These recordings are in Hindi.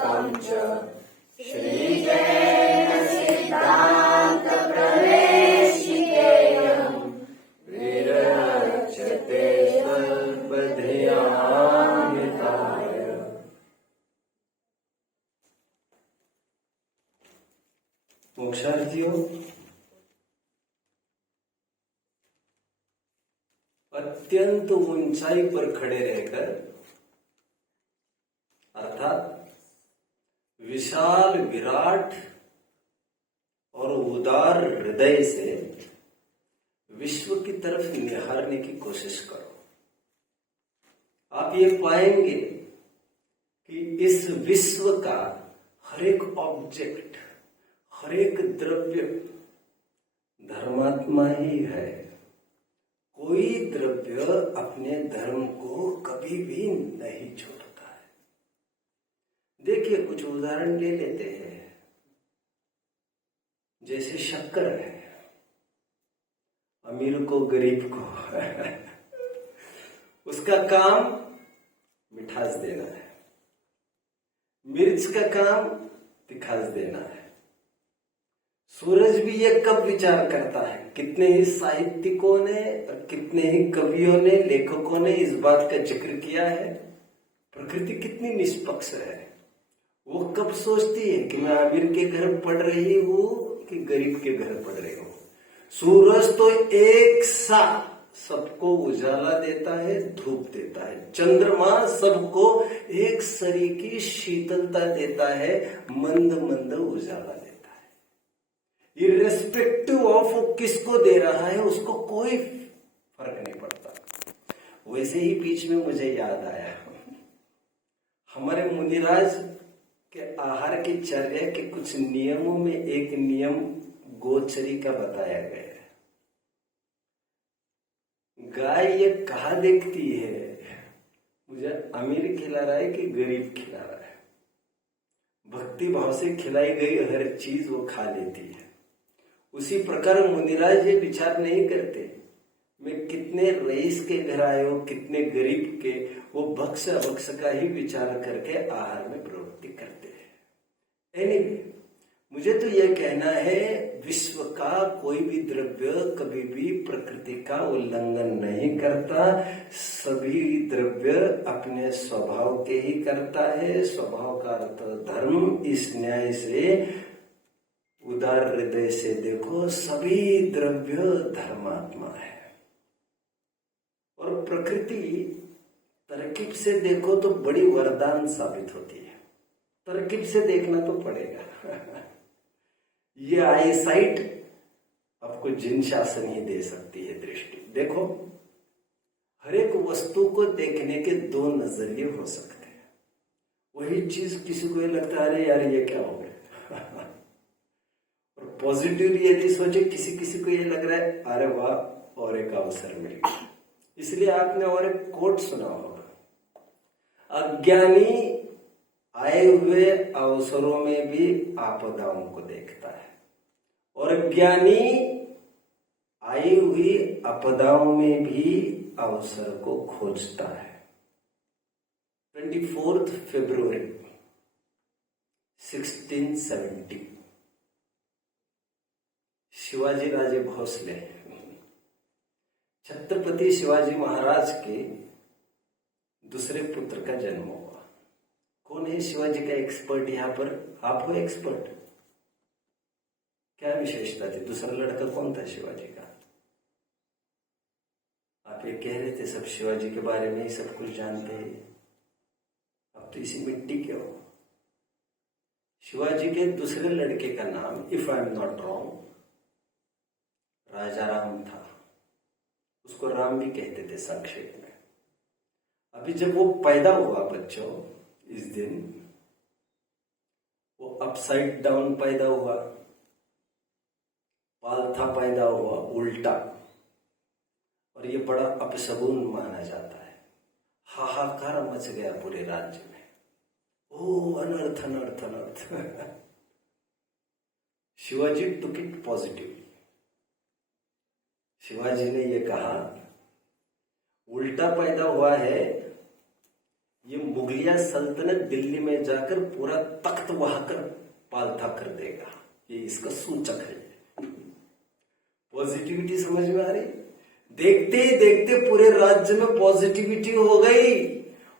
पुस्तकं च श्रीजैनसिद्धान्तप्रवेशिकेयं विरच्यते स्वल्पधियान्विताय। मोक्षार्थियों, अत्यंत ऊंचाई पर खड़े रहकर अर्थात विशाल विराट और उदार हृदय से विश्व की तरफ निहारने की कोशिश करो। आप ये पाएंगे कि इस विश्व का हर एक ऑब्जेक्ट, हर एक द्रव्य धर्मात्मा ही है। कोई द्रव्य अपने धर्म को कभी भी नहीं छोड़ता है। देखिए, कुछ उदाहरण ले लेते हैं। जैसे शक्कर है, अमीर को गरीब को उसका काम मिठास देना है, मिर्च का काम तिखास देना है। सूरज भी ये कब विचार करता है? कितने ही साहित्यिकों ने और कितने ही कवियों ने, लेखकों ने इस बात का जिक्र किया है, प्रकृति कितनी निष्पक्ष है। वो कब सोचती है कि मैं अमीर के घर पढ़ रही हूं कि गरीब के घर पढ़ रही हूं। सूरज तो एक सा सबको उजाला देता है, धूप देता है। चंद्रमा सबको एक सरी की शीतलता देता है, मंद मंद उजाला देता है। इर्रेस्पेक्टिव ऑफ वो किसको दे रहा है, उसको कोई फर्क नहीं पड़ता। वैसे ही बीच में मुझे याद आया, हमारे मुनिराज के आहार की चर्या के कुछ नियमों में एक नियम गोचरी का बताया गया है। गाय ये कहा देखती है मुझे अमीर खिला रहा है कि गरीब खिला रहा है। भक्ति भाव से खिलाई गई हर चीज वो खा लेती है। उसी प्रकार मुनिराज ये विचार नहीं करते मैं कितने रईस के घर आए हो, कितने गरीब के, वो भक्ष अभक्ष का ही विचार करके आहार में प्रवृत्ति करते हैं। एनीवे, मुझे तो यह कहना है, विश्व का कोई भी द्रव्य कभी भी प्रकृति का उल्लंघन नहीं करता। सभी द्रव्य अपने स्वभाव के ही करता है। स्वभाव का अर्थ धर्म। इस न्याय से उदार हृदय से देखो, सभी द्रव्य धर्मात्मा है। और प्रकृति तरकीब से देखो तो बड़ी वरदान साबित होती है। तरकीब से देखना तो पड़ेगा। ये आई साइट आपको जिन शासन ही दे सकती है दृष्टि। देखो, हर एक वस्तु को देखने के दो नजरिए हो सकते हैं। वही चीज किसी को ये लगता है अरे यार ये क्या हो गया। और पॉजिटिवली यदि सोचे, किसी किसी को ये लग रहा है अरे वाह और एक अवसर मिल गया। इसलिए आपने और एक कोट सुना होगा, अज्ञानी आए हुए अवसरों में भी आपदाओं को देखता है और ज्ञानी आई हुई आपदाओं में भी अवसर को खोजता है। 24 फरवरी 1670 शिवाजी राजे भोसले, छत्रपति शिवाजी महाराज के दूसरे पुत्र का जन्म हुआ। कौन है शिवाजी का एक्सपर्ट यहाँ पर? आप हो एक्सपर्ट? क्या विशेषता थी? दूसरा लड़का कौन था शिवाजी का? आप ये कह रहे थे सब शिवाजी के बारे में ही सब कुछ जानते हैं। अब तो इसी मिट्टी के हो। शिवाजी के दूसरे लड़के का नाम, if I am not wrong, Raja Ram था। उसको राम भी कहते थे संक्षेप में। अभी जब वो पैदा हुआ बच्चों, इस दिन वो अपसाइड डाउन पैदा हुआ, पालथा पैदा हुआ उल्टा, और ये बड़ा अपशगुन माना जाता है। हाहाकार मच गया पूरे राज्य में। ओ अनर्थ अनर्थ अनर्थ। Shivaji took it positively. Shivaji ने ये कहा उल्टा पैदा हुआ है, ये मुगलिया सल्तनत दिल्ली में जाकर पूरा तख्त वहाकर पालथा कर देगा, ये इसका सूचक है। पॉजिटिविटी समझ में आ रही? देखते ही देखते पूरे राज्य में पॉजिटिविटी हो गई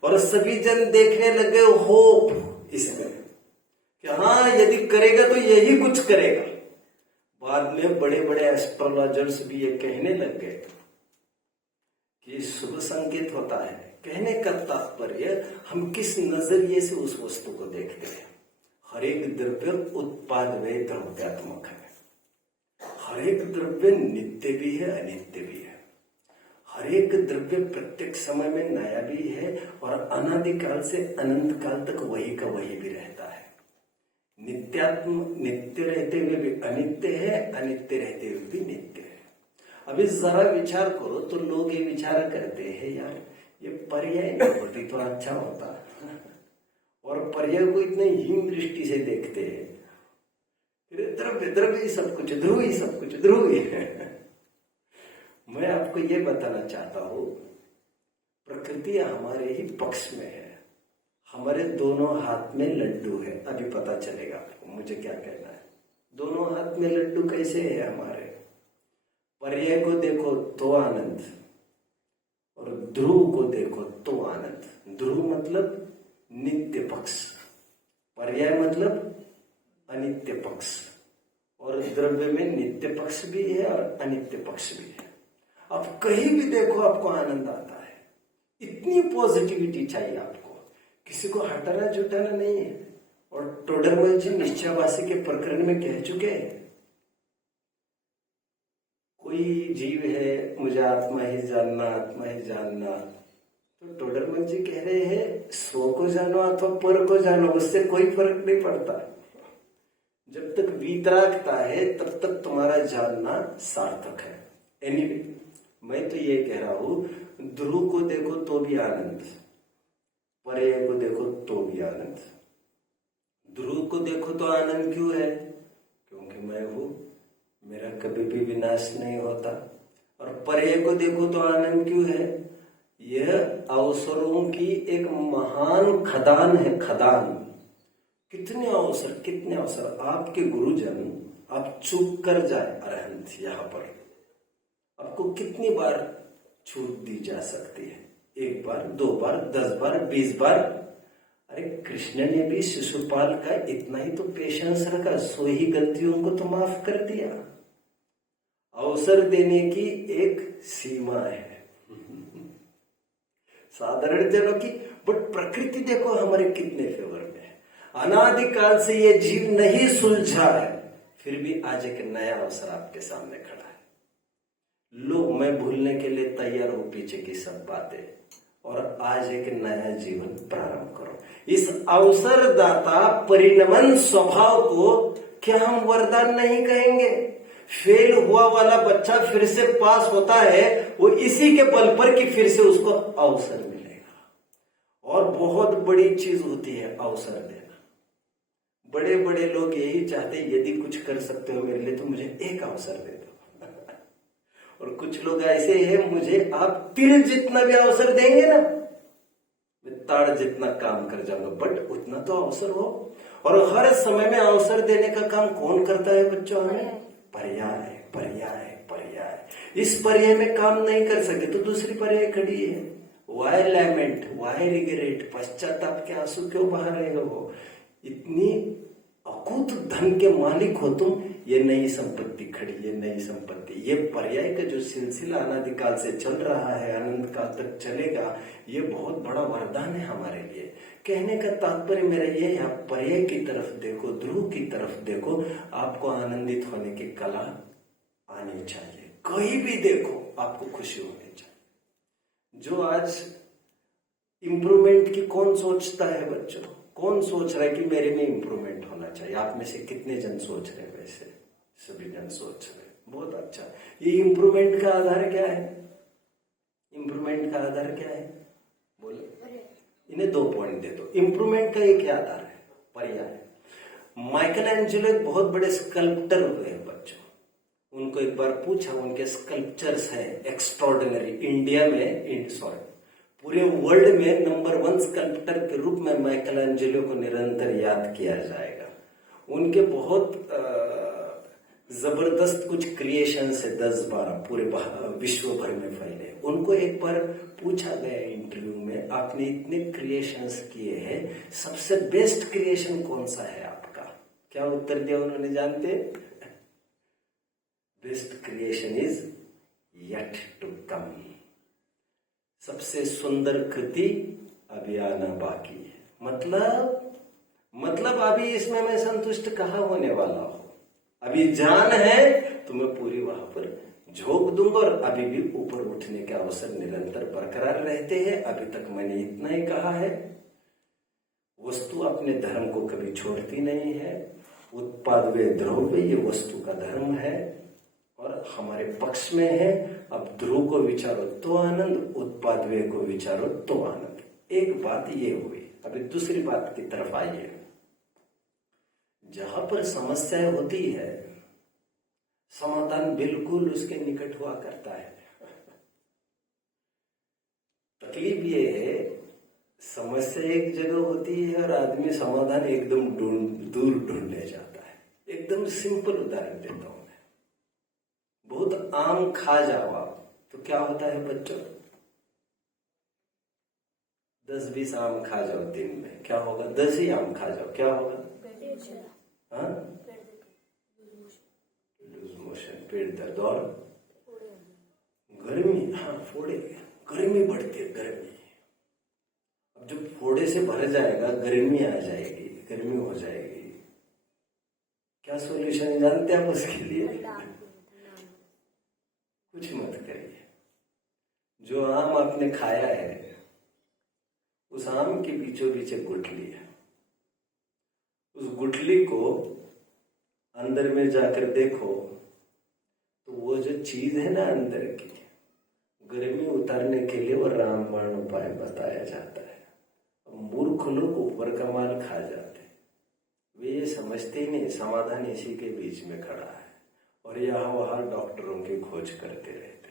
और सभी जन देखने लगे होप इसमें कि हाँ यदि करेगा तो यही कुछ करेगा। बाद में बड़े बड़े एस्ट्रोलॉजर्स भी ये कहने लग गए कि शुभ संकेत होता है। कहने का तात्पर्य हम किस नजरिए से उस वस्तु को देखते हैं। हर एक द्रव्य उत्पाद व द्रव्यात्मक है, हर एक द्रव्य नित्य भी है अनित्य भी है, हर एक द्रव्य प्रत्येक समय में नया भी है और अनादिकाल से अनंत काल तक वही का वही भी रहता है। नित्य रहते हुए भी अनित्य है, अनित्य रहते हुए भी नित्य है। अभी जरा विचार करो तो लोग ये विचार करते हैं यार ये पर्याय न होती तो अच्छा होता, और पर्याय को इतने हीन दृष्टि से देखते हैं। फिर द्रव्य द्रव्य ही सब कुछ, ध्रुव ही सब कुछ, ध्रुव ही है। मैं आपको ये बताना चाहता हूं प्रकृति हमारे ही पक्ष में है, हमारे दोनों हाथ में लड्डू है। अभी पता चलेगा आपको मुझे क्या कहना है। दोनों हाथ में लड्डू कैसे है हमारे? पर्याय को देखो तो आनंद और ध्रुव को देखो तो आनंद। ध्रुव मतलब नित्य पक्ष, पर्याय मतलब अनित्य पक्ष, और द्रव्य में नित्य पक्ष भी है और अनित्य पक्ष भी है। अब कहीं भी देखो आपको आनंद आता है। इतनी पॉजिटिविटी चाहिए आपको, किसी को हटाना जुटाना नहीं है। और टोडरमल जी निश्चयवासी के प्रकरण में कह चुके हैं कोई जीव है मुझे आत्मा ही जानना, आत्मा ही जानना। तो टोडरमल जी कह रहे हैं स्व को जानो अथवा पर को जानो, उससे कोई फर्क नहीं पड़ता। जब तक वीतरागता है तब तक तुम्हारा जानना सार्थक है। एनीवे मैं तो ये कह रहा हूं ध्रुव को देखो तो भी आनंद, पर्याय को देखो तो भी आनंद। ध्रुव को देखो तो आनंद क्यों है? क्योंकि मैं हूं, मेरा कभी भी विनाश नहीं होता। और पर्याय को देखो तो आनंद क्यों है? यह अवसरों की एक महान खदान है, खदान। कितने अवसर, कितने अवसर। आपके गुरुजन आप चूक कर जाए अरहंत, यहाँ पर आपको कितनी बार छूट दी जा सकती है? 1 बार, 2 बार, 10 बार, 20 बार। अरे कृष्ण ने भी शिशुपाल का इतना ही तो पेशेंस रखा, 100 ही गलतियों को तो माफ कर दिया। अवसर देने की एक सीमा है साधारण जनों की, बट प्रकृति देखो हमारे कितने फेवर में है। अनादिकाल से ये जीव नहीं सुलझा है, फिर भी आज एक नया अवसर आपके सामने खड़ा है। लो मैं भूलने के लिए तैयार हूं पीछे की सब बातें, और आज एक नया जीवन प्रारंभ करो। इस अवसर दाता परिणमन स्वभाव को क्या हम वरदान नहीं कहेंगे? फेल हुआ वाला बच्चा फिर से पास होता है, वो इसी के बल पर कि फिर से उसको अवसर मिलेगा। और बहुत बड़ी चीज होती है अवसर देना। बड़े बड़े लोग यही चाहते हैं यदि कुछ कर सकते हो मेरे लिए तो मुझे एक अवसर दे दो। और कुछ लोग ऐसे हैं मुझे आप तिल जितना भी अवसर देंगे ना, मैं ताड़ जितना काम कर जाऊंगा, बट उतना तो अवसर हो। और हर समय में अवसर देने का काम कौन करता है बच्चों? हमें पर्याय, पर्याय, पर्याय। इस पर्याय में काम नहीं कर सके तो दूसरी पर्याय खड़ी है। वाई लैमेंट, वाई रिग्रेट, पश्चाताप के आंसू क्यों बहा रहे हो? इतनी अकूत धन के मालिक हो तुम। ये नई संपत्ति खड़ी, ये नई संपत्ति, ये पर्याय का जो सिलसिला अनादिकाल से चल रहा है, अनंत काल तक चलेगा, ये बहुत बड़ा वरदान है हमारे लिए। कहने का तात्पर्य मेरा ये है, आप पर्याय की तरफ देखो, ध्रुव की तरफ देखो, आपको आनंदित होने की कला आनी चाहिए। कहीं भी देखो आपको खुशी होनी चाहिए। जो आज इंप्रूवमेंट की कौन सोचता है बच्चों? कौन सोच रहा है कि मेरे में इंप्रूवमेंट होना चाहिए? आप में से कितने जन सोच रहे हैं? वैसे सभी जन सोच रहे हैं, बहुत अच्छा। ये इंप्रूवमेंट का आधार क्या है? इंप्रूवमेंट का आधार क्या है? बोले इन्हें 2 पॉइंट दे दो। इंप्रूवमेंट का एक आधार है पर्याय। माइकल एंजेलो एक बहुत बड़े स्कल्प्टर हुए हैं बच्चों। उनको एक बार पूछा, उनके स्कल्पचर्स है एक्स्ट्रॉर्डिनरी, इंडिया में पूरे वर्ल्ड में नंबर 1 स्कल्प्टर के रूप में माइकलएंजेलो को निरंतर याद किया जाएगा। उनके बहुत जबरदस्त कुछ क्रिएशन है, 10-12 पूरे विश्व भर में फैले। उनको एक बार पूछा गया इंटरव्यू में, आपने इतने क्रिएशंस किए हैं, सबसे बेस्ट क्रिएशन कौन सा है आपका? क्या उत्तर दिया उन्होंने जानते? Best creation is yet to come. सबसे सुंदर कृति अभी आना बाकी है। मतलब अभी इसमें मैं संतुष्ट कहाँ होने वाला हूं? अभी जान है तो मैं पूरी वहां पर झोंक दूंगा, और अभी भी ऊपर उठने के अवसर निरंतर बरकरार रहते हैं। अभी तक मैंने इतना ही कहा है, वस्तु अपने धर्म को कभी छोड़ती नहीं है। उत्पाद वे द्रव्य, ये वस्तु का धर्म है और हमारे पक्ष में है। अब ध्रुव को विचारो तो आनंद, उत्पाद वे को विचारो तो आनंद। एक बात ये हुई, अभी दूसरी बात की तरफ आइए। जहां पर समस्याएं होती है, समाधान बिल्कुल उसके निकट हुआ करता है। तकलीफ ये है, समस्या एक जगह होती है और आदमी समाधान एकदम दूर ढूंढने जाता है। एकदम सिंपल उदाहरण देता हूं मैं। बहुत आम खा जाओ आप तो क्या होता है बच्चों? 10-20 आम खा जाओ दिन में, क्या होगा? 10 ही आम खा जाओ, क्या होगा? लूज मोशन, पेट दर्द और गर्मी। हाँ, फोड़े, गर्मी बढ़ती है, गर्मी। अब जब फोड़े से भर जाएगा, गर्मी आ जाएगी, गर्मी हो जाएगी। क्या सॉल्यूशन जानते हैं आप उसके लिए? कुछ मत करिए। जो आम आपने खाया है, उस आम के बीचों बीच एक गुठली है। उस गुठली को अंदर में जाकर देखो तो वो जो चीज है ना अंदर की, गर्मी उतारने के लिए वो रामबाण उपाय बताया जाता है। मूर्ख लोग ऊपर का माल खा जाते, वे ये समझते ही नहीं समाधान इसी के बीच में खड़ा है, और यहाँ वहां डॉक्टरों की खोज करते रहते।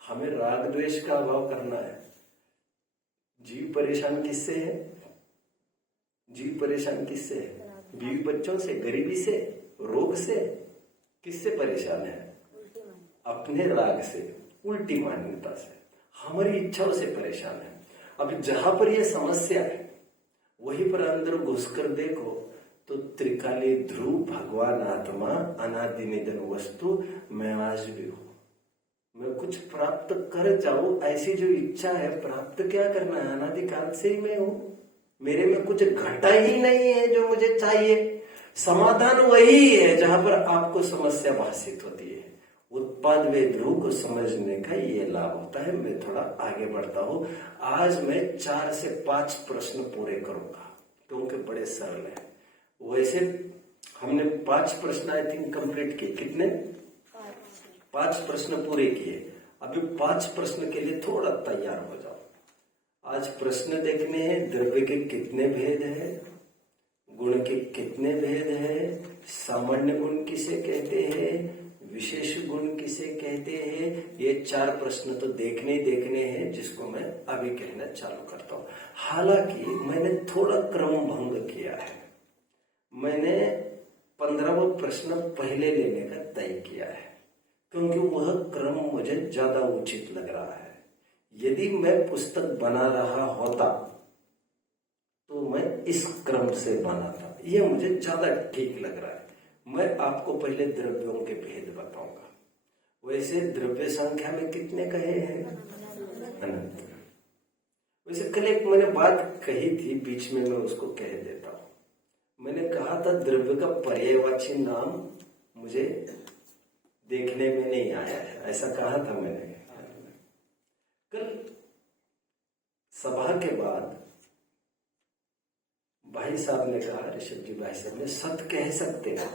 हमें राग द्वेष का अभाव करना है। जीव परेशान किससे है? जीव परेशान किससे है? बीवी बच्चों से, गरीबी से, रोग से। किससे परेशान है? अपने राग से, उल्टी मान्यता से, हमारी इच्छाओं से परेशान है। अब जहां पर यह समस्या है, वहीं पर अंदर घुसकर देखो तो त्रिकाली ध्रुव, भगवान आत्मा, अनादि निधन वस्तु, मैं आज भी हूं। मैं कुछ प्राप्त कर जाऊं, ऐसी जो इच्छा है, प्राप्त क्या करना है? अनादिकाल से ही मैं हूं। मेरे में कुछ घटा ही नहीं है जो मुझे चाहिए। समाधान वही है जहां पर आपको समस्या भाषित होती है। उत्पाद वे ध्रुव को समझने का ये लाभ होता है। मैं थोड़ा आगे बढ़ता हूं। आज मैं 4 से 5 प्रश्न पूरे करूंगा क्योंकि बड़े सरल है। वैसे हमने 5 प्रश्न आई थिंक कंप्लीट किए। कितने? 5 प्रश्न पूरे किए। अभी 5 प्रश्न के लिए थोड़ा तैयार हो जाओ। आज प्रश्न देखने हैं, द्रव्य के कितने भेद है, गुण के कितने भेद है, सामान्य गुण किसे कहते हैं, विशेष गुण किसे कहते हैं। ये 4 प्रश्न तो देखने ही देखने हैं, जिसको मैं अभी कहना चालू करता हूं। हालांकि मैंने थोड़ा क्रम भंग किया है। मैंने 15वां प्रश्न पहले लेने का तय किया है क्योंकि वह क्रम मुझे ज्यादा उचित लग रहा है। यदि मैं पुस्तक बना रहा होता तो मैं इस क्रम से बनाता, यह मुझे ज्यादा ठीक लग रहा है। मैं आपको पहले द्रव्यों के भेद बताऊंगा। वैसे द्रव्य संख्या में कितने कहे हैं? अनंत। वैसे कल एक मैंने बात कही थी, बीच में मैं उसको कह देता हूं। मैंने कहा था द्रव्य का पर्यायवाची नाम मुझे देखने में नहीं आया है, ऐसा कहा था मैंने। कल सभा के बाद भाई साहब ने कहा, ऋषभ जी भाई साहब ने, सत कह सकते हैं।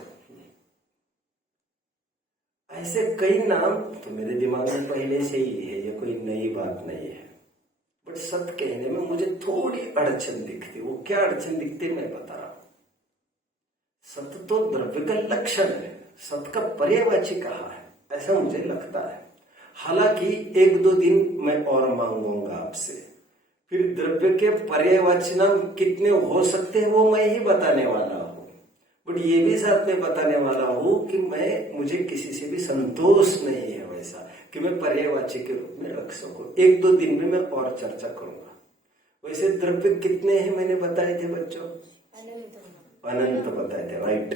ऐसे कई नाम तो मेरे दिमाग में पहले से ही है, ये कोई नई बात नहीं है, बट सत कहने में मुझे थोड़ी अड़चन दिखती। वो क्या अड़चन दिखती मैं बता रहा हूं। सत तो द्रव्य का लक्षण है, सत का पर्यायवाची कहा है, ऐसा मुझे लगता है। हालांकि 1-2 दिन मैं और मांगूंगा आपसे, फिर द्रव्य के पर्यायवाची नाम कितने हो सकते हैं वो मैं ही बताने वाला हूं। बट ये भी साथ में बताने वाला हूं कि मुझे किसी से भी संतोष नहीं है वैसा कि मैं पर्यायवाची के रूप में रख सकूं। 1-2 दिन में मैं और चर्चा करूंगा। वैसे द्रव्य कितने हैं मैंने बताए थे बच्चों? अनंत बताए थे, राइट।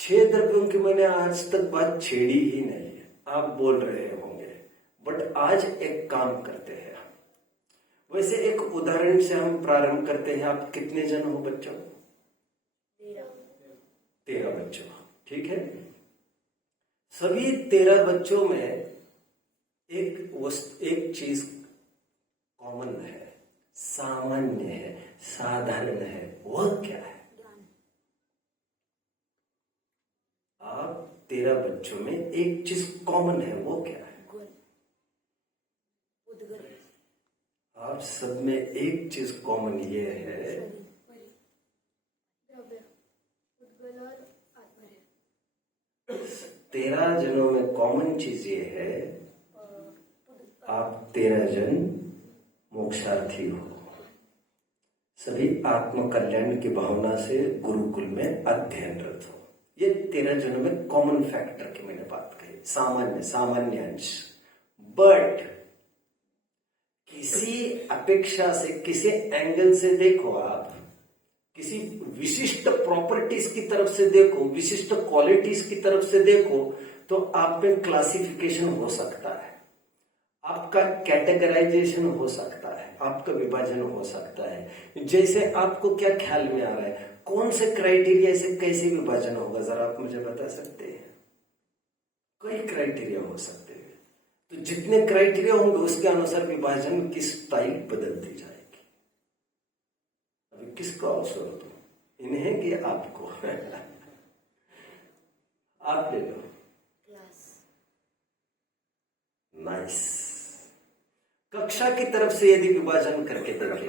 6 द्रव्यों की मैंने आज तक बात छेड़ी ही नहीं है। आप बोल रहे होंगे, बट आज एक काम करते हैं। वैसे एक उदाहरण से हम प्रारंभ करते हैं। आप कितने जन हो बच्चों? 13 बच्चों, ठीक है। सभी 13 बच्चों में एक चीज कॉमन है, सामान्य है, साधारण है। वह क्या है? आप 13 बच्चों में एक चीज कॉमन है, वो क्या है? आप सब में एक चीज कॉमन ये है, 13 जनों में कॉमन चीज ये है, आप 13 जन मोक्षार्थी हो। सभी आत्म कल्याण की भावना से गुरुकुल में अध्ययनरत हो। ये 13 जनों में कॉमन फैक्टर की मैंने बात कही, सामान्य अंश। बट किसी अपेक्षा से, किसी एंगल से देखो, आप किसी विशिष्ट प्रॉपर्टीज की तरफ से देखो, विशिष्ट क्वालिटीज की तरफ से देखो, तो आप में क्लासिफिकेशन हो सकता है, आपका कैटेगराइजेशन हो सकता है, आपका विभाजन हो सकता है। जैसे आपको क्या ख्याल में आ रहा है, कौन से क्राइटेरिया से कैसे विभाजन होगा, जरा आप मुझे बता सकते हैं? कई क्राइटेरिया हो सकते हैं। तो जितने क्राइटेरिया होंगे उसके अनुसार विभाजन की स्टाइल बदलती जाएगी। अभी किसको अवसर दो, इन्हें कि आपको? आप ले लो। नाइस। कक्षा की तरफ से यदि विभाजन करके देखें,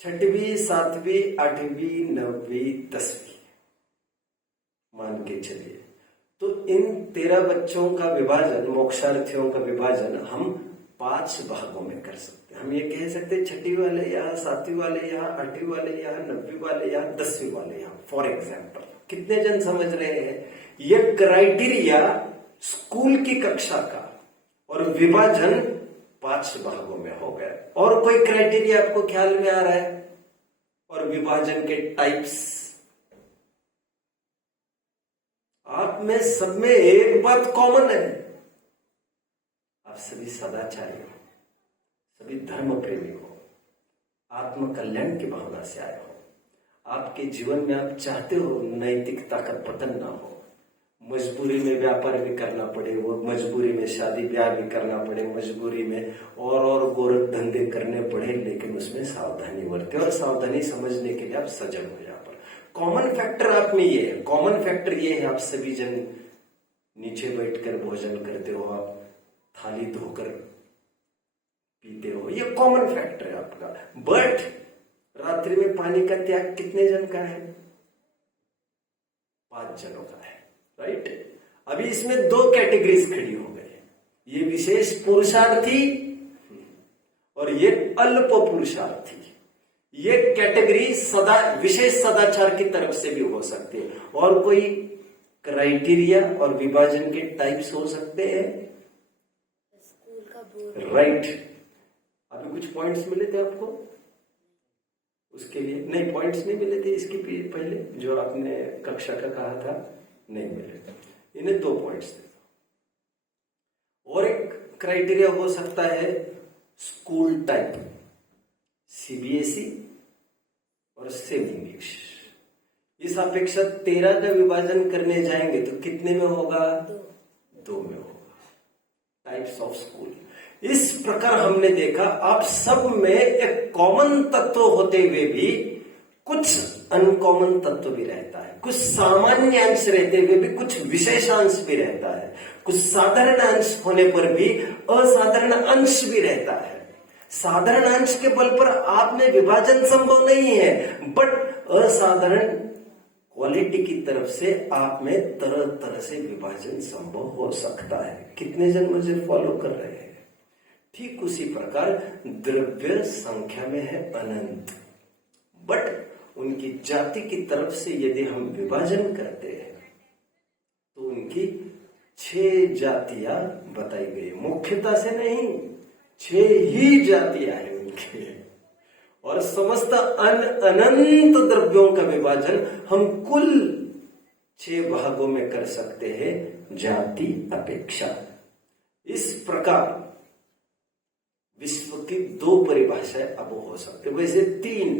6वीं, 7वीं, 8वीं, 9वीं, 10वीं मान के चलिए, तो इन 13 बच्चों का विभाजन, मोक्षार्थियों का विभाजन हम 5 भागों में कर सकते हैं। हम ये कह सकते हैं 6वीं वाले यहाँ, 7वीं वाले यहाँ, 8वीं वाले यहाँ, 9वीं वाले यहाँ, 10वीं वाले यहाँ, फॉर एग्जाम्पल। कितने जन समझ रहे हैं? ये क्राइटेरिया स्कूल की कक्षा का और विभाजन 5 भागों में हो गया। और कोई क्राइटेरिया आपको ख्याल में आ रहा है? और विभाजन के टाइप्स, आप में सब में एक बात कॉमन है, आप सभी सदाचारी हो, सभी धर्म प्रेमी हो, आत्म कल्याण की भावना से आए हो। आपके जीवन में आप चाहते हो नैतिकता का पतन ना हो, मजबूरी में व्यापार भी करना पड़े, वो मजबूरी में शादी ब्याह भी करना पड़े, मजबूरी में और गोरख धंधे करने पड़े, लेकिन उसमें सावधानी बरते। और सावधानी समझने के लिए आप सजग हो। यहाँ पर कॉमन फैक्टर आप में ये है, कॉमन फैक्टर ये है, आप सभी जन नीचे बैठकर भोजन करते हो, आप थाली धोकर पीते हो, ये कॉमन फैक्टर है आपका। बट रात्रि में पानी का त्याग कितने जन का है? 5 जनों का है, राइट। अभी इसमें 2 कैटेगरीज खड़ी हो गई, ये विशेष पुरुषार्थी और ये अल्प पुरुषार्थी। ये कैटेगरी विशेष सदाचार की तरफ से भी हो सकती है। और कोई क्राइटेरिया और विभाजन के टाइप्स हो सकते हैं, स्कूल का बोर्ड, राइट। अभी कुछ पॉइंट्स मिले थे आपको उसके लिए? नहीं, पॉइंट्स नहीं मिले थे इसके पहले जो आपने कक्षा का कहा था, नहीं मिले। इन्हें 2 पॉइंट्स थे। और एक क्राइटेरिया हो सकता है स्कूल टाइप, सीबीएसई और सेम इंग्लिश। इस अपेक्षा 13 का विभाजन करने जाएंगे तो कितने में होगा? 2 में होगा। Types of school. इस प्रकार हमने देखा आप सब में एक कॉमन तत्व होते हुए भी कुछ अनकॉमन तत्व भी रहता है, कुछ सामान्य अंश रहते हुए भी कुछ विशेषांश भी रहता है, कुछ साधारण अंश होने पर भी असाधारण अंश भी रहता है। साधारण अंश के बल पर आप में विभाजन संभव नहीं है, बट असाधारण क्वालिटी की तरफ से आप में तरह तरह से विभाजन संभव हो सकता है। कितने जन मुझे फॉलो कर रहे हैं? ठीक उसी प्रकार द्रव्य संख्या में है अनंत, बट उनकी जाति की तरफ से यदि हम विभाजन करते हैं तो उनकी 6 जातियां बताई गई, मुख्यता से नहीं, 6 ही जातियां हैं उनके। और समस्त अनंत द्रव्यों का विभाजन हम कुल 6 भागों में कर सकते हैं, जाति अपेक्षा। इस प्रकार विश्व की 2 परिभाषाएं अब हो सकते, वैसे 3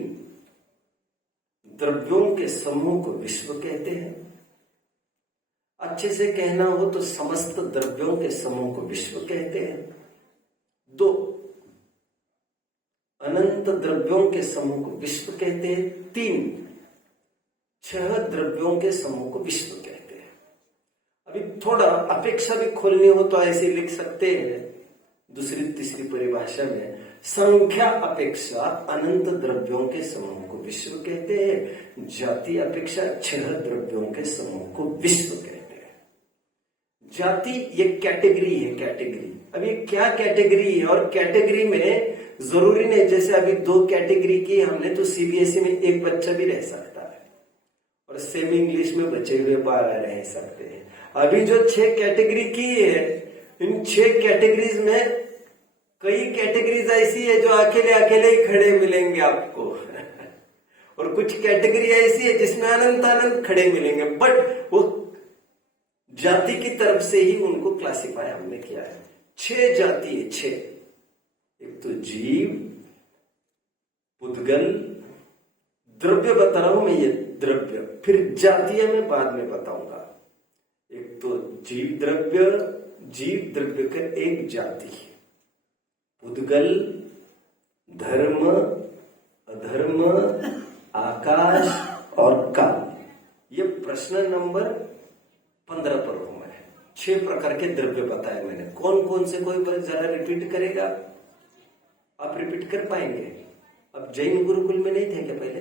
द्रव्यों के समूह को विश्व कहते हैं। अच्छे से कहना हो तो समस्त द्रव्यों के समूह को विश्व कहते हैं। 2 अनंत द्रव्यों के समूह को विश्व कहते हैं। 3 6 द्रव्यों के समूह को विश्व कहते हैं। अभी थोड़ा अपेक्षा भी खोलनी हो तो ऐसे लिख सकते हैं, दूसरी तीसरी परिभाषा में, संख्या अपेक्षा अनंत द्रव्यों के समूह को विश्व कहते हैं, जाति अपेक्षा 6 द्रव्यों के समूह को विश्व कहते हैं। जाति ये कैटेगरी है, कैटेगरी। अब ये क्या कैटेगरी है, और कैटेगरी में जरूरी नहीं, जैसे अभी 2 कैटेगरी की हमने, तो सीबीएसई में एक बच्चा भी रह सकता है और सेमी इंग्लिश में बचे हुए 12 रह सकते हैं। अभी जो 6 कैटेगरी की है, इन 6 कैटेगरीज में कई कैटेगरीज ऐसी है जो अकेले अकेले ही खड़े मिलेंगे आपको और कुछ कैटेगरी ऐसी है जिसमें अनंत अनंत खड़े मिलेंगे, बट वो जाति की तरफ से ही उनको क्लासिफाई हमने किया है। 6 जाति है, 6। एक तो जीव, पुद्गल, द्रव्य बता रहा हूं मैं, ये द्रव्य, फिर जातियां मैं बाद में बताऊंगा। एक तो जीव द्रव्य का एक जाति, पुद्गल, धर्म, अधर्म, आकाश और काल। ये प्रश्न नंबर 15 पर हूं मैं। 6 प्रकार के द्रव्य बताए मैंने। कौन कौन से, कोई पर जरा रिपीट करेगा? आप रिपीट कर पाएंगे? अब जैन गुरुकुल में नहीं थे क्या पहले?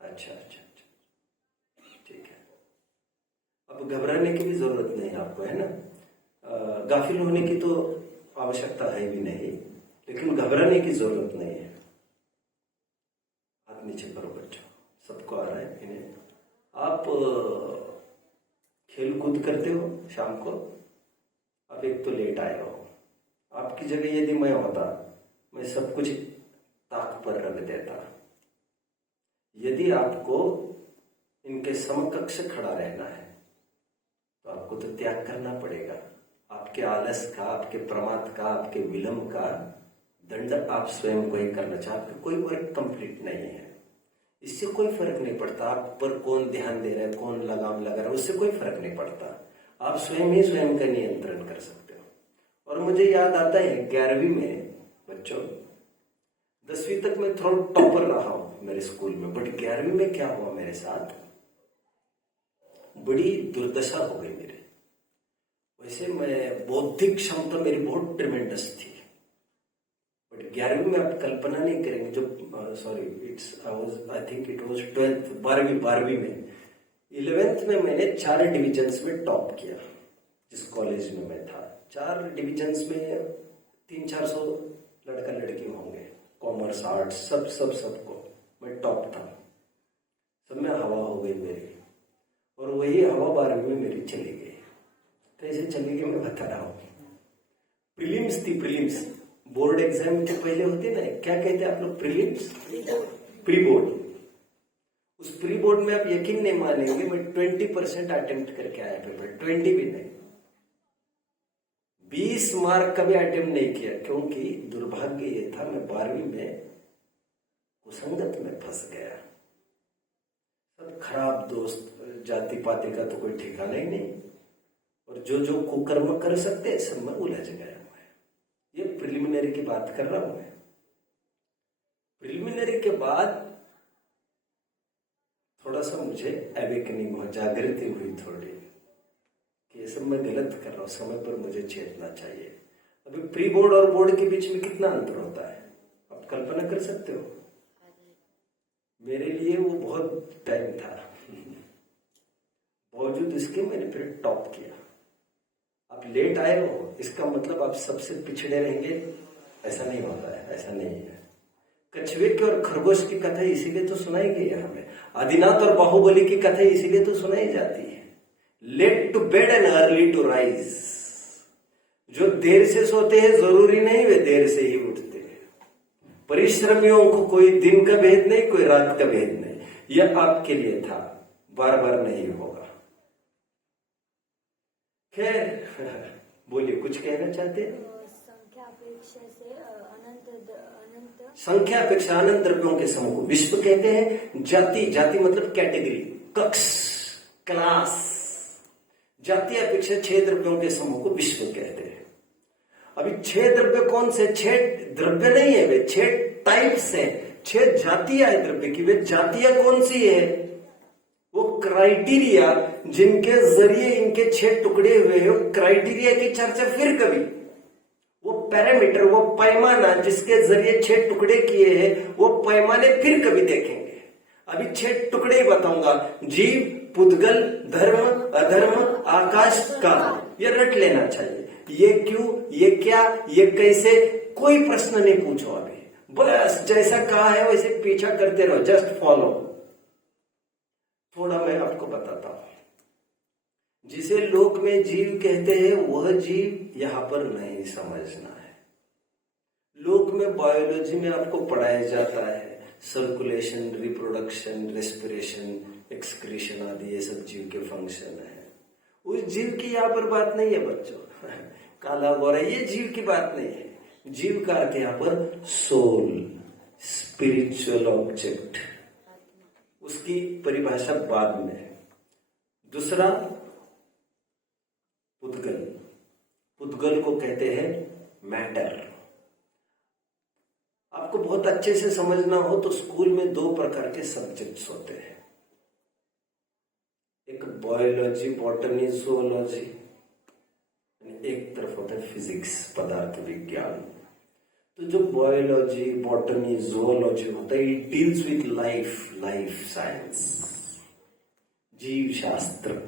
अच्छा, ठीक है। अब घबराने की भी जरूरत नहीं आपको, है ना। गाफिल होने की तो आवश्यकता है भी नहीं, लेकिन घबराने की जरूरत नहीं है। हाथ नीचे करो बच्चों, सबको आ रहा है इन्हें। आप खेल कूद करते हो शाम को, अब एक तो लेट आए हो। आपकी जगह यदि मैं होता, मैं सब कुछ ताक पर रख देता। यदि आपको इनके समकक्ष खड़ा रहना है तो आपको तो त्याग करना पड़ेगा। आपके आलस का, आपके प्रमाद का, आपके विलंब का दंड आप स्वयं को ही करना चाहते। कोई वर्क कंप्लीट नहीं है, इससे कोई फर्क नहीं पड़ता आप पर कौन ध्यान दे रहा है, कौन लगाम लगा रहा है, उससे कोई फर्क नहीं पड़ता। आप स्वयं ही स्वयं का नियंत्रण कर सकते हो। और मुझे याद आता है 11वीं में बच्चों, 10वीं तक मैं थोड़ा टॉपर रहा हूं मेरे स्कूल में, बट 11वीं में क्या हुआ मेरे साथ, बड़ी दुर्दशा हो गई मेरे। वैसे मैं बौद्धिक क्षमता मेरी बहुत ट्रिमेंडस थी, बट 11वीं में आप कल्पना नहीं करेंगे। जो I think it was 12th, 12वीं में, 11th में मैंने 4 डिविजन्स में टॉप किया। जिस कॉलेज में मैं था, 4 डिविजन्स में 300-400 लड़का लड़की होंगे, कॉमर्स, आर्ट्स, सबको मैं टॉप था। सब में हवा हो गई मेरी, और वही हवा 12वीं में मेरी चली गई। कैसे चली गई मैं बता रहा हूँ। प्रीलिम्स थी, प्रीलिम्स बोर्ड एग्जाम के पहले होते ना, क्या कहते हैं आप लोग, प्रीलिम्स, प्री बोर्ड। उस प्री बोर्ड में आप यकीन नहीं मानेंगे, मैं 20% अटेम्प्ट करके आया पेपर, 20 भी नहीं, 20 मार्क का भी अटेम्प्ट नहीं किया। क्योंकि दुर्भाग्य ये था, मैं 12वीं में कुसंगत में फंस गया। सब खराब दोस्त, जाति पाति का तो कोई ठिकाना ही नहीं, और जो कुकर्म कर सकते सब में उलझ गया। ये प्रिलिमिनरी की बात कर रहा हूं मैं। प्रिलिमिनरी के बाद थोड़ा सा मुझे अवेकनिंग हुआ, जागृति हुई थोड़ी, कि ये सब मैं गलत कर रहा हूं, समय पर मुझे चेतना चाहिए। अभी प्री बोर्ड और बोर्ड के बीच में कितना अंतर होता है, आप कल्पना कर सकते हो। मेरे लिए वो बहुत टाइम था, बावजूद इसके मैंने फिर टॉप किया। आप लेट आए हो, इसका मतलब आप सबसे पिछड़े रहेंगे ऐसा नहीं होता है, ऐसा नहीं है। कछुए की और खरगोश की कथा इसीलिए तो सुनाई गई है हमें, आदिनाथ और बाहुबली की कथा इसीलिए तो सुनाई जाती है। Late to bed and early to rise. जो देर से सोते हैं जरूरी नहीं वे देर से ही उठते हैं। परिश्रमियों को कोई दिन का भेद नहीं, कोई रात का भेद नहीं। यह आपके लिए था, बार बार नहीं होगा। खैर बोलिए, कुछ कहना चाहते हैं? संख्या अपेक्षा से अनंत संख्या अपेक्षा अनंत द्रव्यों के समूह को विश्व कहते हैं। जाति, जाति मतलब कैटेगरी, कक्ष, क्लास। जाति अपेक्षा 6 द्रव्यों के समूह को विश्व कहते हैं। अभी 6 द्रव्य कौन से? 6 द्रव्य नहीं है, वे 6 टाइप्स हैं। 6 जातियां है द्रव्य की। वे जातियां कौन सी है? वो क्राइटेरिया जिनके जरिए इनके 6 टुकड़े हुए हैं। क्राइटेरिया की चर्चा फिर कभी, वो पैरामीटर, वो पैमाना जिसके जरिए 6 टुकड़े किए हैं, वो पैमाने फिर कभी देखेंगे। अभी 6 टुकड़े ही बताऊंगा। जीव, पुद्गल, धर्म, अधर्म, आकाश, काल। ये रट लेना चाहिए। ये क्यों, ये क्या, ये कैसे, कोई प्रश्न नहीं पूछो अभी। बस जैसा कहा है वैसे पीछा करते रहो, जस्ट फॉलो। थोड़ा मैं आपको बताता हूं। जिसे लोक में जीव कहते हैं वह जीव यहां पर नहीं समझना है। लोक में बायोलॉजी में आपको पढ़ाया जाता है सर्कुलेशन, रिप्रोडक्शन, रेस्पिरेशन, एक्सक्रीशन आदि, ये सब जीव के फंक्शन है। उस जीव की यहां पर बात नहीं है बच्चों। काला गोरा ये जीव की बात नहीं है। जीव का अर्थ यहां पर सोल, स्पिरिचुअल ऑब्जेक्ट। उसकी परिभाषा बाद में है। दूसरा पुद्गल। पुद्गल को कहते हैं मैटर। आपको बहुत अच्छे से समझना हो तो स्कूल में 2 प्रकार के सब्जेक्ट्स होते हैं। एक बायोलॉजी, बॉटनी, zoology, एक तरफ होता है फिजिक्स, पदार्थ विज्ञान। तो जो बायोलॉजी, बॉटनी, zoology होता है, it deals with life science, जीव शास्त्र।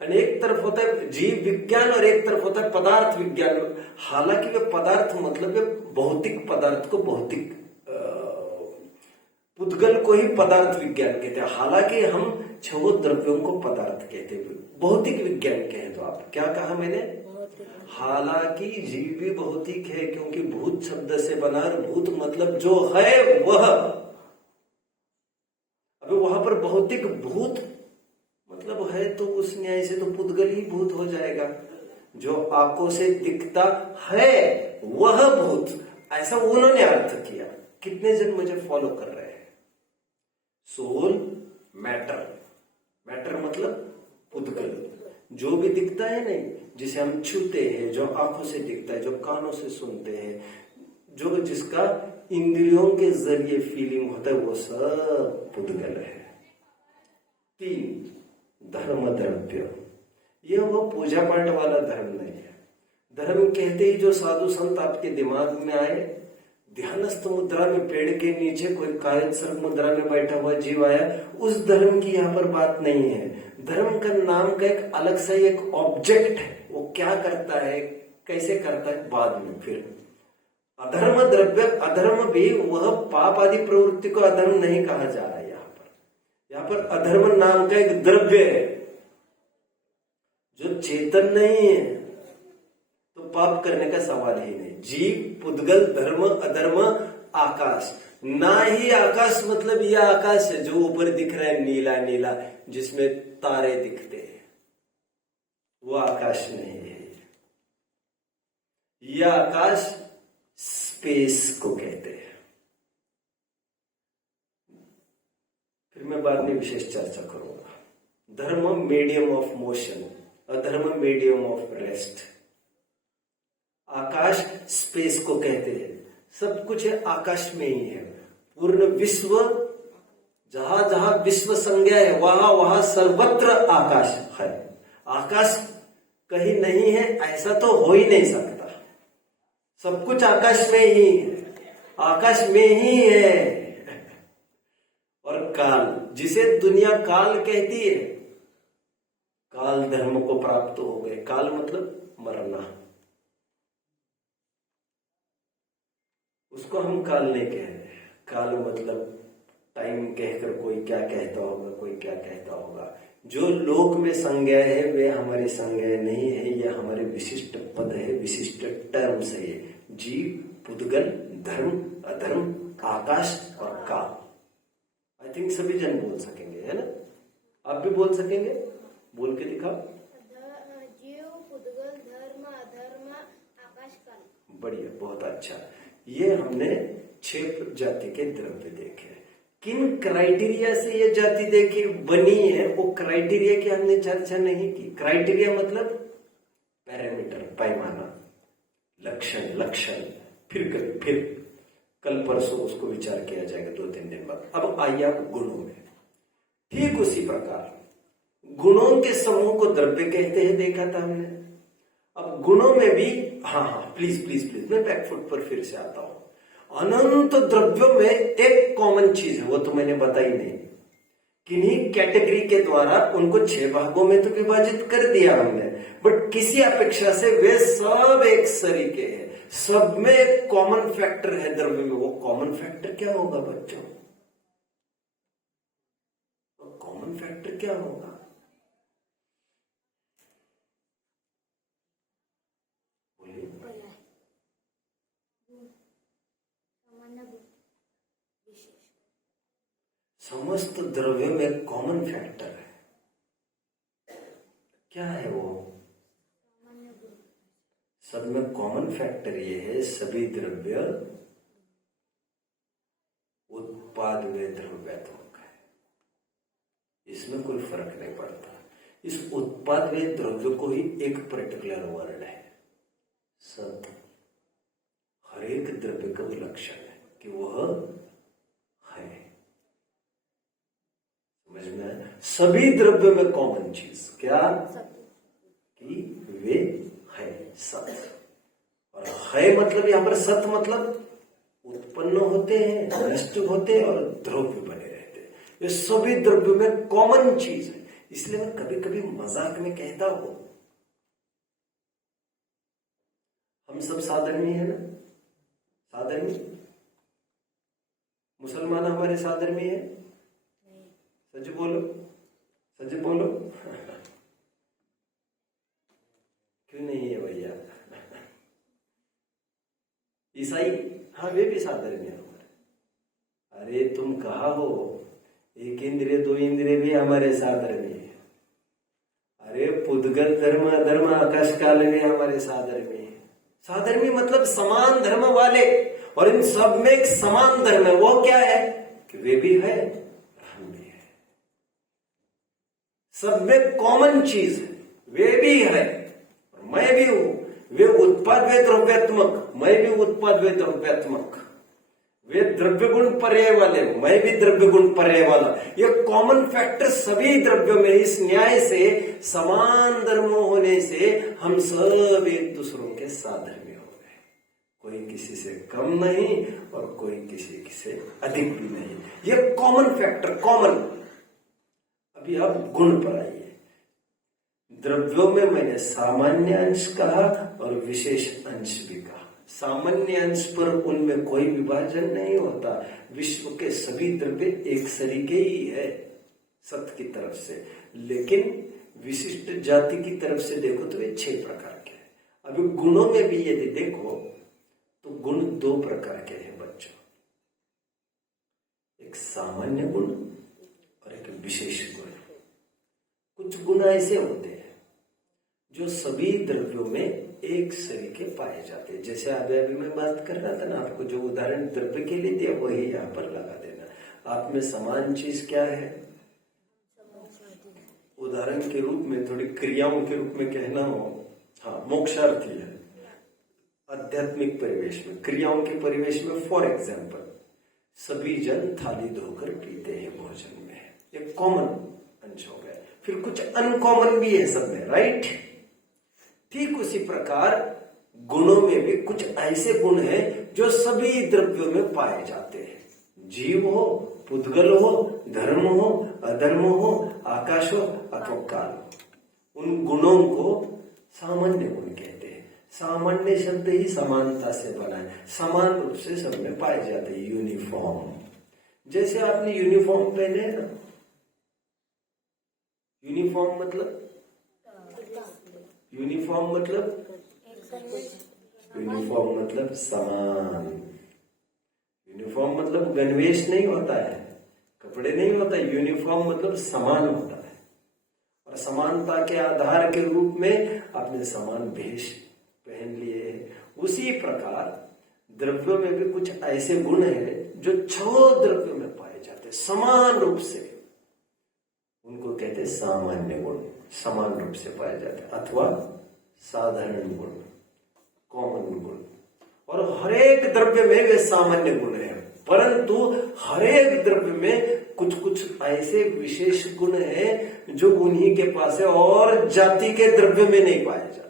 और एक तरफ होता है जीव विज्ञान और एक तरफ होता है पदार्थ विज्ञान। हालांकि वे पदार्थ मतलब वे भौतिक पदार्थ को भौतिक, पुद्गल को ही पदार्थ विज्ञान कहते हैं। हालांकि हम 6 द्रव्यों को पदार्थ कहते हैं, भौतिक विज्ञान कहें तो। आप क्या कहा मैंने? हालांकि जीव भी भौतिक है, क्योंकि भूत शब्द से बना, भूत मतलब जो है वह। अभी वहां पर भौतिक भूत मतलब है तो उस न्याय से तो पुद्गल ही भूत हो जाएगा। जो आंखों से दिखता है वह भूत, ऐसा उन्होंने अर्थ किया। कितने जन मुझे फॉलो कर रहे हैं? Soul, matter. मैटर मतलब पुद्गल, जो भी दिखता है नहीं, जिसे हम छूते हैं, जो आंखों से दिखता है, जो कानों से सुनते हैं, जो जिसका इंद्रियों के जरिए फीलिंग होता है, वो सब पुद्गल है। 3 धर्म द्रव्य। यह वो पूजा पाठ वाला धर्म नहीं है। धर्म कहते ही जो साधु संत आपके दिमाग में आए, ध्यानस्थ मुद्रा में पेड़ के नीचे कोई कायद सर्प मुद्रा में बैठा हुआ जीव आया, उस धर्म की यहाँ पर बात नहीं है। धर्म का नाम का एक अलग सा एक ऑब्जेक्ट है, वो क्या करता है, कैसे करता है, बाद में। फिर अधर्म द्रव्य, अधर्म भी वह पाप आदि प्रवृत्ति को अधर्म नहीं कहा जा रहा है। यहाँ पर अधर्म नाम का एक द्रव्य है जो चेतन नहीं है, तो पाप करने का सवाल ही नहीं। जीव, पुद्गल, धर्म, अधर्म, आकाश। ना ही आकाश मतलब यह आकाश है जो ऊपर दिख रहा है नीला नीला, जिसमें तारे दिखते हैं, वो आकाश नहीं है। यह आकाश स्पेस को कहते हैं। फिर मैं बाद में विशेष चर्चा करूंगा। धर्म मीडियम ऑफ मोशन, अधर्म medium of rest. Akash space को कहते हैं। सब कुछ है आकाश में ही है। पूर्ण विश्व, जहां जहां विश्व संज्ञा है वहां वहां सर्वत्र आकाश है। आकाश कहीं नहीं है ऐसा तो हो ही नहीं सकता। सब कुछ आकाश में ही है, आकाश में ही है। और काल, जिसे दुनिया काल कहती है, काल धर्म को प्राप्त हो गए। काल मतलब मरना। उसको हम काल नहीं कह रहे। काल मतलब टाइम कहकर कोई क्या कहता होगा, कोई क्या कहता होगा। जो लोक में संज्ञा है वे हमारी संज्ञा नहीं है, यह हमारे विशिष्ट पद है, विशिष्ट टर्म्स है। जीव, पुद्गल, धर्म, अधर्म, आकाश और काल। आई थिंक सभी जन बोल सकेंगे, है ना? आप भी बोल सकेंगे? बोल के दिखाओ। जीव, पुद्गल, धर्म, अधर्म, आकाश, काल। बढ़िया, बहुत अच्छा। ये हमने 6 जाति के द्रव्य देखे। किन क्राइटेरिया से ये जाति देखी बनी है, वो क्राइटेरिया की हमने चर्चा नहीं की। क्राइटेरिया मतलब पैरामीटर, पैमाना, लक्षण। फिर कल परसों उसको विचार किया जाएगा 2-3 दिन बाद। अब आइए आप गुणों में। ठीक उसी प्रकार गुणों के समूह को द्रव्य कहते हैं, देखा था हमने। अब गुणों में भी हाँ, प्लीज मैं बैकफुट पर फिर से आता हूं। अनंत द्रव्यों में एक कॉमन चीज है, वो तो मैंने बताई नहीं। किन्हीं कैटेगरी के द्वारा उनको 6 भागों में तो विभाजित कर दिया हमने, बट किसी अपेक्षा से वे सब एक सरीके हैं। सब में एक कॉमन फैक्टर है द्रव्य में। वो कॉमन फैक्टर क्या होगा बच्चों? वो कॉमन फैक्टर क्या होगा? समस्त द्रव्य में कॉमन फैक्टर है। क्या है वो? सब में कॉमन फैक्टर ये है, सभी द्रव्य उत्पाद व द्रव्यात्मक है। इसमें कोई फर्क नहीं पड़ता। इस उत्पाद व द्रव्य को ही एक पर्टिकुलर वर्ड है सत। हर एक द्रव्य का लक्षण है कि वह है। समझ में आया? सभी द्रव्य में कॉमन चीज क्या? कि वे है सत। और है मतलब यहां पर सत मतलब उत्पन्न होते हैं, नष्ट होते हैं और द्रव्य बने रहते हैं। ये सभी द्रव्य में कॉमन चीज है। इसलिए मैं कभी कभी मजाक में कहता हूं, हम सब साधर्मी है ना? साधर्मी मुसलमान हमारे साधर्मी है। सच बोलो, सच बोलो। क्यों नहीं है भैया? ईसाई, हाँ वे भी साधर्मी है हमारे। अरे तुम कहा हो, 1 इंद्रिय 2 इंद्रिय भी हमारे साधर्मी है। अरे पुद्गल, धर्म, अधर्म, आकाश, काल भी हमारे साधर्मी है। साधर्मी मतलब समान धर्म वाले, और इन सब में एक समान धर्म है। वो क्या है? कि वे भी है, हम भी है। सब में कॉमन चीज है, वे भी है और मैं भी हूं। वे उत्पाद वे द्रव्यात्मक, मैं भी उत्पाद वे द्रव्यात्मक। वे द्रव्य गुण पर्याय वाले, मैं भी द्रव्य गुण पर्याय वाला। ये कॉमन फैक्टर सभी द्रव्यों में। इस न्याय से, समान धर्म होने से हम सब एक दूसरों के साधर्मी हो गए। कोई किसी से कम नहीं और कोई किसी से अधिक भी नहीं। ये कॉमन फैक्टर, कॉमन। अभी आप गुण पर आइए। द्रव्यों में मैंने सामान्य अंश कहा और विशेष अंश भी कहा। सामान्य अंश पर उनमें कोई विभाजन नहीं होता। विश्व के सभी द्रव्य एक सरीके ही है सत की तरफ से। लेकिन विशिष्ट जाति की तरफ से देखो तो ये 6 प्रकार के हैं। अभी गुणों में भी यदि देखो तो गुण 2 प्रकार के हैं बच्चों। एक सामान्य गुण और एक विशेष गुण। कुछ गुण ऐसे होते हैं जो सभी द्रव्यों में एक सरीके पाए जाते हैं। जैसे अभी मैं बात कर रहा था ना, आपको जो उदाहरण द्रव्य के लिए दिया वही यहाँ पर लगा देना। आप में समान चीज क्या है? उदाहरण के रूप में, थोड़ी क्रियाओं के रूप में कहना हो, हाँ, मोक्षार्थी है। आध्यात्मिक परिवेश में, क्रियाओं के परिवेश में, फॉर एग्जाम्पल सभी जन थाली धोकर पीते हैं भोजन में, एक कॉमन अंश हो गया। फिर कुछ अनकॉमन भी है सब में, राइट? ठीक उसी प्रकार गुणों में भी कुछ ऐसे गुण हैं जो सभी द्रव्यों में पाए जाते हैं। जीव हो, पुद्गल हो, धर्म हो, अधर्म हो, आकाश हो अथवा काल हो। उन गुणों को सामान्य गुण कहते हैं। सामान्य शब्द ही समानता से बना है, समान रूप से सब में पाए जाते हैं। यूनिफॉर्म, जैसे आपने यूनिफॉर्म पहने ना, यूनिफॉर्म मतलब यूनिफॉर्म मतलब समान। यूनिफॉर्म मतलब गणवेश नहीं होता है, कपड़े नहीं होता, यूनिफॉर्म मतलब समान होता है। और समानता के आधार के रूप में आपने समान भेष पहन लिए हैं। उसी प्रकार द्रव्यों में भी कुछ ऐसे गुण हैं जो छह द्रव्यों में पाए जाते हैं समान रूप से, उनको कहते हैं सामान्य गुण, समान रूप से पाए जाते हैं, अथवा साधारण गुण, कॉमन गुण। और हर एक द्रव्य में वे सामान्य गुण हैं, परंतु हर एक द्रव्य में कुछ कुछ ऐसे विशेष गुण हैं जो उन्हीं के पास है और जाति के द्रव्य में नहीं पाए जाते।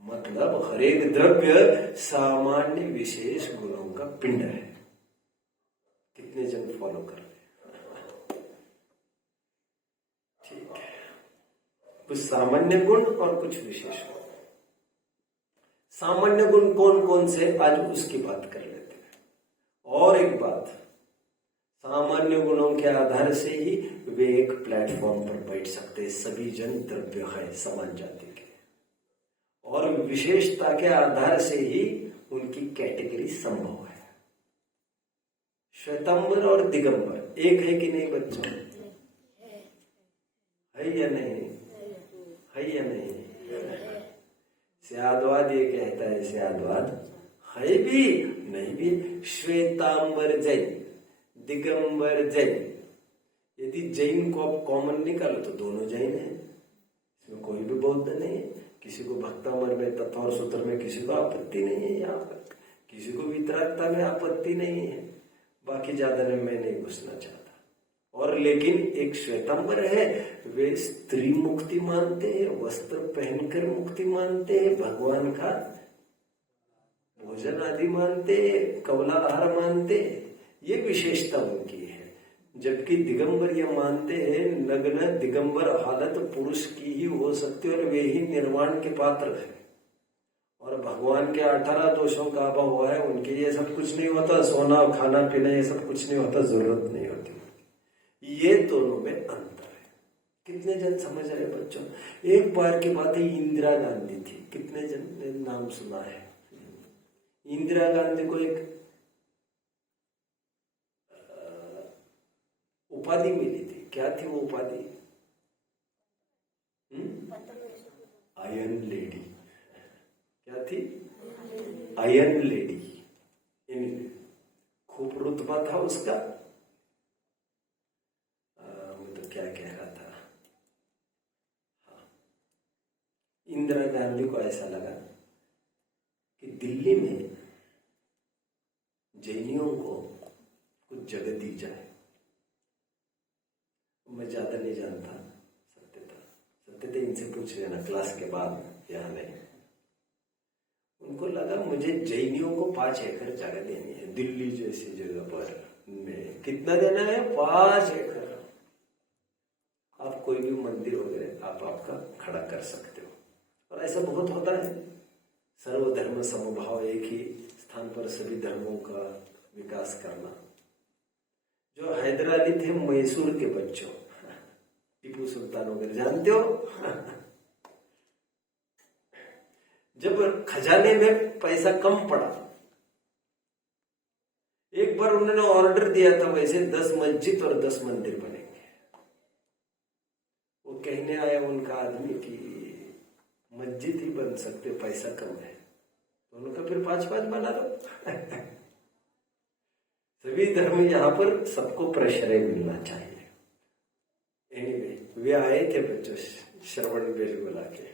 मतलब हर एक द्रव्य सामान्य विशेष गुणों का पिंड है। कितने जन फॉलो कर रहे हैं? ठीक है, कुछ सामान्य गुण और कुछ विशेष गुण। सामान्य गुण कौन कौन से, आज उसकी बात कर लेते हैं। और एक बात, सामान्य गुणों के आधार से ही वे एक प्लेटफॉर्म पर बैठ सकते हैं, सभी जन द्रव्य है समान जाति के। और विशेषता के आधार से ही उनकी कैटेगरी संभव है। श्वेतांबर और दिगंबर एक है कि नहीं बच्चों? है या नहीं? है या नहीं? स्यादवाद ये कहता है, स्यादवाद है भी नहीं भी। श्वेतांबर जैन, दिगंबर जैन। यदि जैन को आप कॉमन निकालो तो दोनों जैन है, इसमें कोई भी बौद्ध नहीं है। किसी को भक्तामर में, तत्व और सूत्र में किसी को आपत्ति नहीं है, यहाँ पर किसी को वितरागता में आपत्ति नहीं है। बाकी ज्यादा में मैं नहीं घुसना चाहता। और लेकिन एक श्वेतांबर है, वे स्त्री मुक्ति मानते हैं, वस्त्र पहनकर मुक्ति मानते हैं, भगवान का भोजन आदि मानते हैं, कवलाहार मानते हैं, ये विशेषता उनकी है। जबकि दिगंबर ये मानते हैं नग्न दिगंबर हालत पुरुष की ही हो सकती है और वे ही निर्वाण के पात्र है। और भगवान के 18 दोषों का अभाव हुआ है, उनके ये सब कुछ नहीं होता, सोना खाना पीना ये सब कुछ नहीं होता, जरूरत नहीं होती। ये दोनों में अंतर है। कितने जन समझ रहे बच्चों? एक बार की बात है, इंदिरा गांधी थी, कितने जन ने नाम सुना है? इंदिरा गांधी को एक उपाधि मिली थी। क्या थी वो उपाधि? Iron lady. क्या थी? Iron lady. खूब रुतबा था उसका। मैं तो क्या कह रहा था, हाँ, इंदिरा गांधी को ऐसा लगा कि दिल्ली में जैनियों को कुछ जगह दी जाए। मैं ज्यादा नहीं जानता सत्यता इनसे पूछ लेना क्लास के बाद, यहाँ नहीं। उनको लगा मुझे जैनियों को 5 एकड़ जगह देनी है दिल्ली जैसी जगह पर। में कितना देना है? 5 एकड़। आप कोई भी मंदिर वगैरह आप आपका खड़ा कर सकते हो। और ऐसा बहुत होता है, सर्वधर्म समभाव, एक ही स्थान पर सभी धर्मों का विकास करना। जो हैदर अली थे मैसूर के बच्चों, टीपू सुल्तान वगैरह जानते हो, जब खजाने में पैसा कम पड़ा, एक बार उन्होंने ऑर्डर दिया था वैसे 10 मस्जिद और 10 मंदिर बनेंगे। वो कहने आया उनका आदमी कि मस्जिद ही बन सकते, पैसा कम है। तो उन्होंने फिर 5-5 बना लो। सभी धर्म यहाँ पर सबको प्रश्रय मिलना चाहिए। एनीवे, वे आए थे बच्चों श्रवण बेलगोला के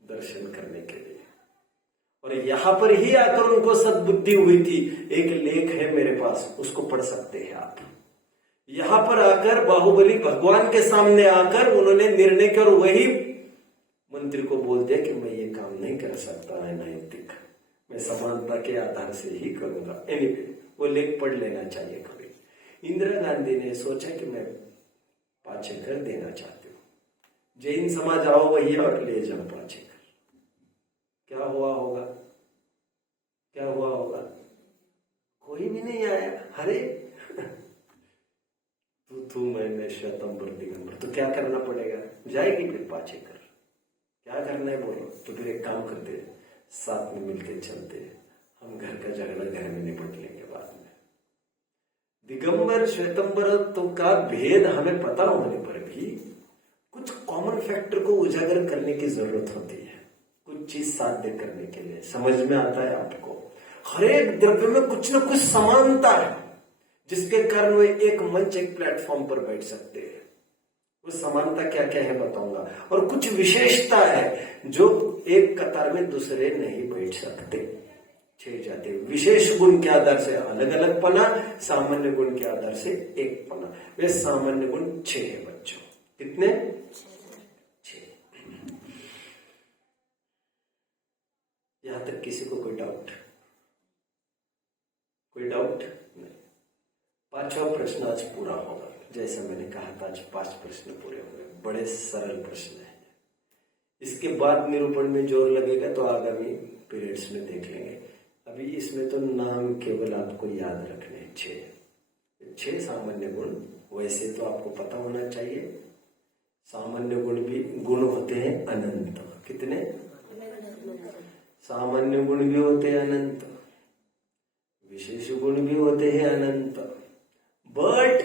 दर्शन करने के लिए, और यहाँ पर ही आकर उनको सद्बुद्धि हुई थी। एक लेख है मेरे पास, उसको पढ़ सकते हैं आप। यहाँ पर आकर बाहुबली भगवान के सामने आकर उन्होंने निर्णय कर वही मंत्री को बोल दिया कि मैं ये काम नहीं कर सकता, अनैतिक, मैं समानता के आधार से ही करूंगा। एनीवे, वो लेख पढ़ लेना चाहिए कभी। इंदिरा गांधी ने सोचा कि मैं 5 एकड़ देना चाहती हूँ, जैन समाज आओ वही और ले जाओ 5 एकड़। क्या हुआ होगा? क्या हुआ होगा? कोई भी नहीं आया। अरे तू मैंने श्वेतंबर दिगंबर, तो क्या करना पड़ेगा? जाएगी फिर पाछे कर, क्या करना है बोलो? तो फिर एक काम करते, साथ में मिलके चलते, हम घर का झगड़ा घर में निपट लेंगे बाद में। दिगंबर श्वेतंबर तो का भेद हमें पता होने पर भी कुछ कॉमन फैक्टर को उजागर करने की जरूरत होती है, कुछ चीज साध्य करने के लिए। समझ में आता है आपको? हर एक द्रव्य में कुछ न कुछ समानता है, जिसके कारण वे एक मंच, एक प्लेटफॉर्म पर बैठ सकते हैं। वो समानता क्या क्या है बताऊंगा। और कुछ विशेषता है जो एक कतार में दूसरे नहीं बैठ सकते। 6 जाते विशेष गुण के आधार से अलग अलग पना, सामान्य गुण के आधार से एक पना। वे सामान्य गुण 6 है बच्चों। कितने? 6। यहां तक किसी को कोई डाउट? कोई डाउट नहीं। 5वां प्रश्न आज पूरा होगा। जैसा मैंने कहा था, आज 5 प्रश्न पूरे होंगे। बड़े सरल प्रश्न है। इसके बाद निरूपण में जोर लगेगा तो आगामी पीरियड्स में देख लेंगे। अभी इसमें तो नाम केवल आपको याद रखने हैं। 6 सामान्य गुण। वैसे तो आपको पता होना चाहिए, सामान्य गुण भी गुण होते हैं अनंत। कितने? सामान्य गुण भी होते हैं अनंत, विशेष गुण भी होते हैं अनंत। बट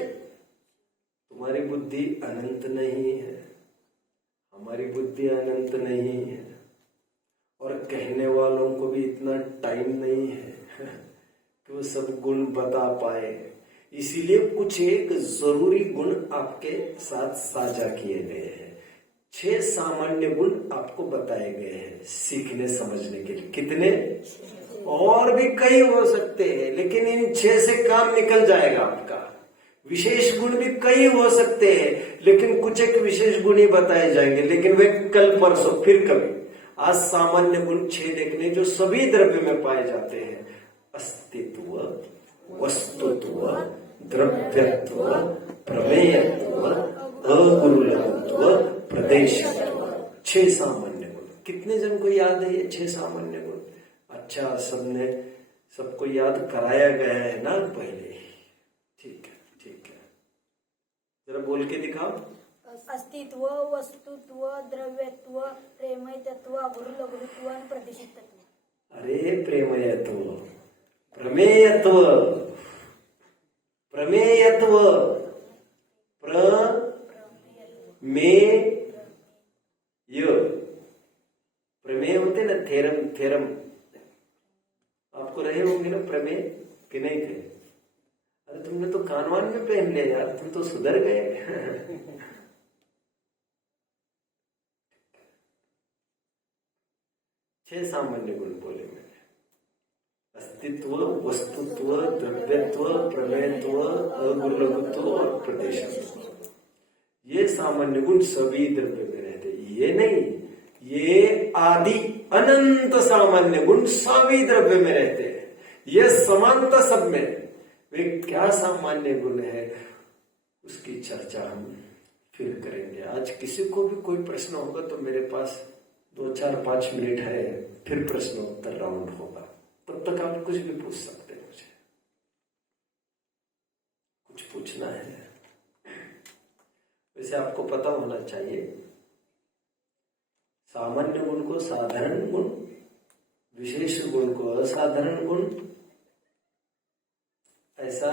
तुम्हारी बुद्धि अनंत नहीं है, हमारी बुद्धि अनंत नहीं है, और कहने वालों को भी इतना टाइम नहीं है कि वो सब गुण बता पाए। इसीलिए कुछ एक जरूरी गुण आपके साथ साझा किए गए हैं। 6 सामान्य गुण आपको बताए गए हैं सीखने समझने के लिए। कितने? और भी कई हो सकते हैं, लेकिन इन 6 से काम निकल जाएगा आपका। विशेष गुण भी कई हो सकते हैं, लेकिन कुछ एक विशेष गुण ही बताए जाएंगे, लेकिन वे कल परसों फिर कभी। आज सामान्य गुण 6 देखने जो सभी द्रव्य में पाए जाते हैं। अस्तित्व, वस्तुत्व, द्रव्यत्व, प्रमेयत्व, अगुरुलत्व, प्रदेशत्व। 6 सामान्य गुण। कितने जन को याद है ये 6 सामान्य गुण? अच्छा, सबको याद कराया गया है ना पहले? ठीक है, ठीक है। जरा बोल के दिखाओ। अस्तित्व, वस्तुत्व, द्रव्यत्व, प्रेमयत्व, गुरुलघुत्व और प्रदेशत्व। अरे प्रेमयत्व, प्रमेयत्व, प्रमेयत्व, प्रमेय होते ना, थेरम आपको रहे होंगे ना प्रमेय, कि नहीं थे? अरे तुमने तो कानवान में पहन लिया यार, तुम तो सुधर गए। 6 सामान्य गुण बोले मैंने। अस्तित्व, वस्तुत्व, द्रव्यत्व, प्रमेयत्व, अगुरुलघुत्व और प्रदेशत्व। ये सामान्य गुण सभी द्रव्य में रहते। ये नहीं, ये आदि अनंत सामान्य गुण सभी द्रव्य में रहते हैं। ये समानता सब में। वे क्या सामान्य गुण है उसकी चर्चा हम फिर करेंगे। आज किसी को भी कोई प्रश्न होगा तो मेरे पास 2, 4, 5 मिनट है, फिर प्रश्नोत्तर राउंड होगा। तब तक आप कुछ भी पूछ सकते हैं। मुझे कुछ पूछना है? वैसे आपको पता होना चाहिए, सामान्य गुण को साधारण गुण, विशेष गुण को असाधारण गुण, ऐसा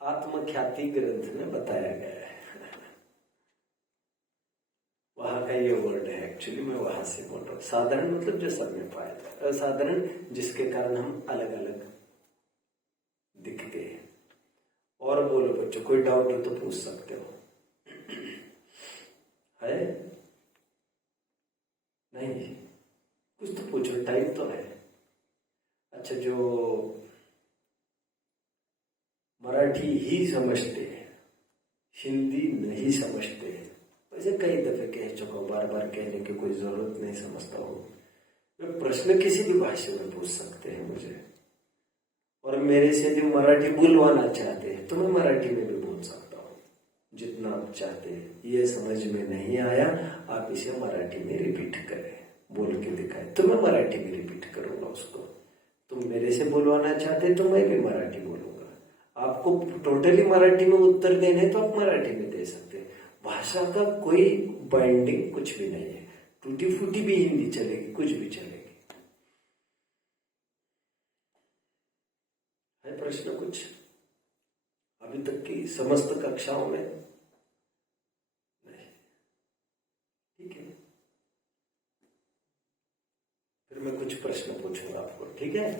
आत्मख्याति ग्रंथ में बताया गया है। वहां का ये वर्ड है, एक्चुअली मैं वहां से बोल रहा हूं। साधारण मतलब जो सब में पाया जाए, असाधारण जिसके कारण हम अलग अलग दिखते हैं। और बोलो बच्चों, कोई डाउट हो तो पूछ सकते हो। है? नहीं? कुछ तो पूछो, टाइम तो है। अच्छा, जो मराठी ही समझते हैं, हिंदी नहीं समझते हैं, वैसे कई दफे कह चुका हूं, बार बार कहने की कोई जरूरत नहीं समझता हूं। वे प्रश्न किसी भी भाषा में पूछ सकते हैं मुझे, और मेरे से यदि मराठी बोलवाना चाहते हैं तो मैं मराठी में भी बोल सकता हूं, जितना आप चाहते हैं। ये समझ में नहीं आया, आप इसे मराठी में रिपीट करें, बोल के दिखाए तो मैं मराठी में रिपीट करूंगा उसको। तुम मेरे से बुलवाना चाहते तो मैं भी मराठी बोलूंगा। आपको टोटली मराठी में उत्तर देने तो आप मराठी में दे सकते हैं। भाषा का कोई बाइंडिंग कुछ भी नहीं है। टूटी फूटी भी हिंदी चलेगी, कुछ भी चलेगी। है प्रश्न कुछ अभी तक की समस्त कक्षाओं में? नहीं, ठीक है। फिर मैं कुछ प्रश्न पूछूंगा आपको, ठीक है?